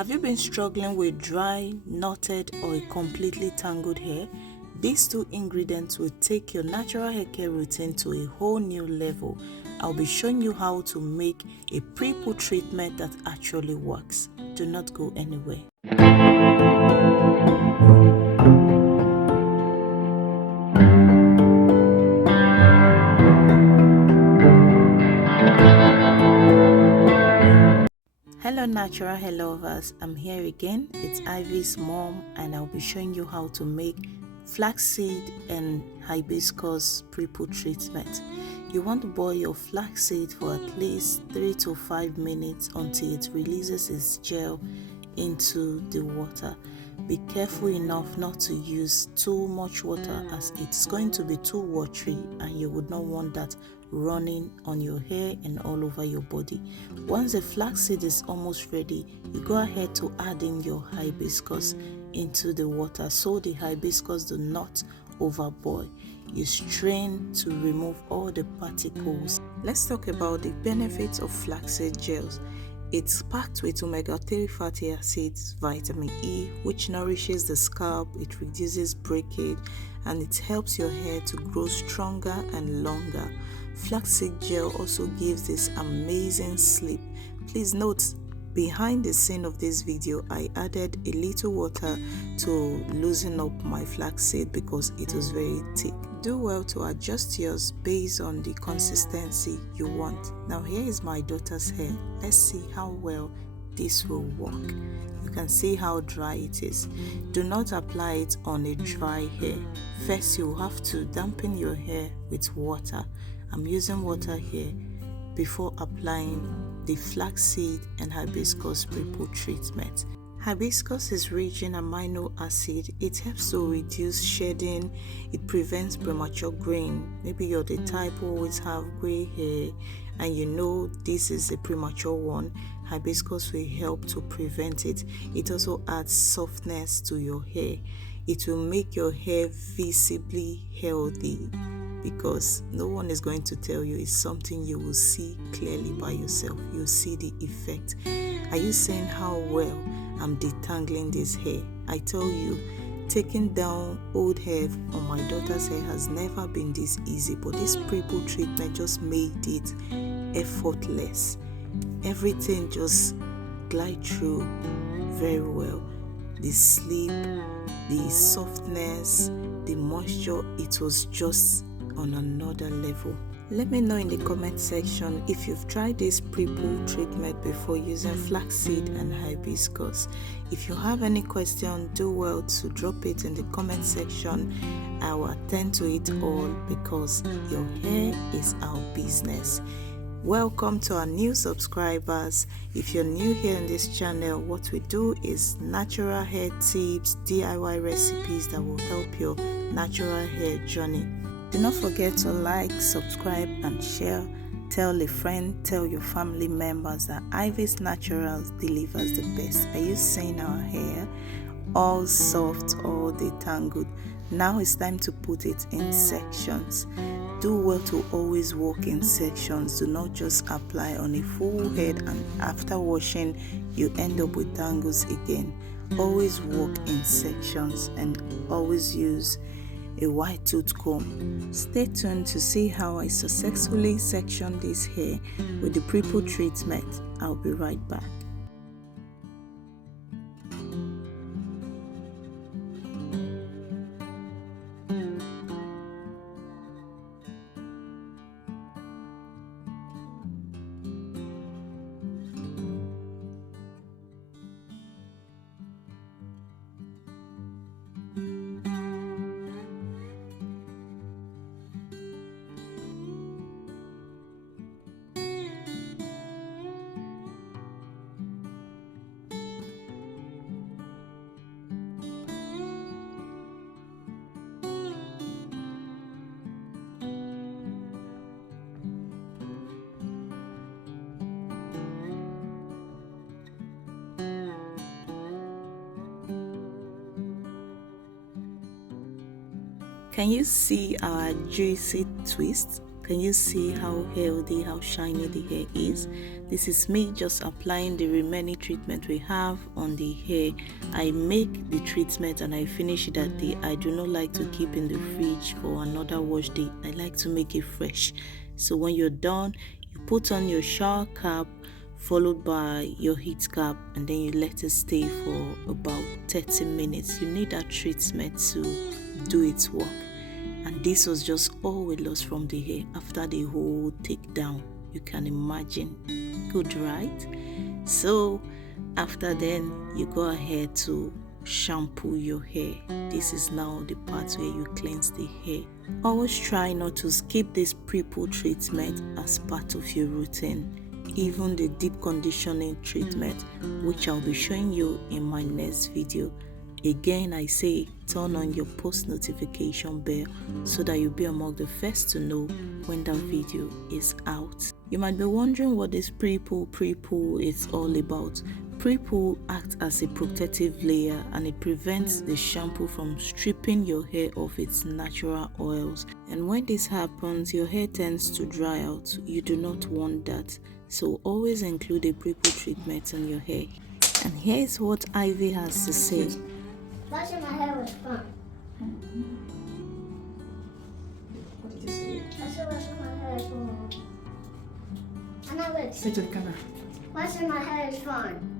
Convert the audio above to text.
Have you been struggling with dry, knotted, or a completely tangled hair? These two ingredients will take your natural hair care routine to a whole new level. I'll be showing you how to make a Prepoo treatment that actually works. Do not go anywhere. Hello natural hair lovers, I'm here again. It's Ivy's mom and I'll be showing you how to make flaxseed and hibiscus Prepoo treatment. You want to boil your flaxseed for at least 3 to 5 minutes until it releases its gel into the water. Be careful enough not to use too much water as it's going to be too watery and you would not want that running on your hair and all over your body. Once the flaxseed is almost ready, you go ahead to add in your hibiscus into the water so the hibiscus do not overboil. You strain to remove all the particles. Let's talk about the benefits of flaxseed gels. It's packed with omega-3 fatty acids, vitamin E, which nourishes the scalp, it reduces breakage, and it helps your hair to grow stronger and longer. Flaxseed gel also gives this amazing sleep. Please note, behind the scene of this video, I added a little water to loosen up my flaxseed because it was very thick. Do well to adjust yours based on the consistency you want. Now here is my daughter's hair. Let's see how well this will work. You can see how dry it is. Do not apply it on a dry hair. First you have to dampen your hair with water. I'm using water here before applying the flaxseed and hibiscus Prepoo treatment. Hibiscus is rich in amino acid. It helps to reduce shedding. It prevents premature graying. Maybe you're the type who always have gray hair and you know this is a premature one. Hibiscus will help to prevent it. It also adds softness to your hair. It will make your hair visibly healthy because no one is going to tell you. It's something you will see clearly by yourself. You'll see the effect. Are you saying how well I'm detangling this hair? I tell you, taking down old hair on my daughter's hair has never been this easy, but this Prepoo treatment just made it effortless. Everything just glide through very well. The sleep, the softness, the moisture, it was just on another level. Let me know in the comment section if you've tried this Prepoo treatment before using flaxseed and hibiscus. If you have any question, do well to drop it in the comment section. I will attend to it all because your hair is our business. Welcome to our new subscribers. If you're new here in this channel, what we do is natural hair tips, DIY recipes that will help your natural hair journey. Do not forget to like, subscribe and share. Tell a friend, tell your family members that Ivy's Naturals delivers the best. Are you seeing our hair? All soft, all detangled. Now it's time to put it in sections. Do well to always work in sections. Do not just apply on a full head and after washing you end up with tangles again. Always work in sections and always use a white tooth comb. Stay tuned to see how I successfully section this hair with the Prepoo treatment. I'll be right back. Can you see our juicy twist? Can you see how healthy, how shiny the hair is? This is me just applying the remaining treatment we have on the hair. I make the treatment and I finish it that day. I do not like to keep in the fridge for another wash day. I like to make it fresh. So when you're done, you put on your shower cap followed by your heat cap, and then you let it stay for about 30 minutes. You need that treatment to do its work. And this was just all we lost from the hair after the whole take down. You can imagine. Good, right? So after then, you go ahead to shampoo your hair. This is now the part where you cleanse the hair. Always try not to skip this Prepoo treatment as part of your routine. Even the deep conditioning treatment, which I'll be showing you in my next video. Again, I say turn on your post notification bell so that you'll be among the first to know when that video is out. You might be wondering what this Prepoo is all about. Prepoo acts as a protective layer and it prevents the shampoo from stripping your hair of its natural oils. And when this happens, your hair tends to dry out. You do not want that. So always include a Prepoo treatment on your hair. And here is what Ivy has to say. Washing my hair was fun. What did you say? I said washing my hair is fun. And I would Say to the camera. washing my hair is fun.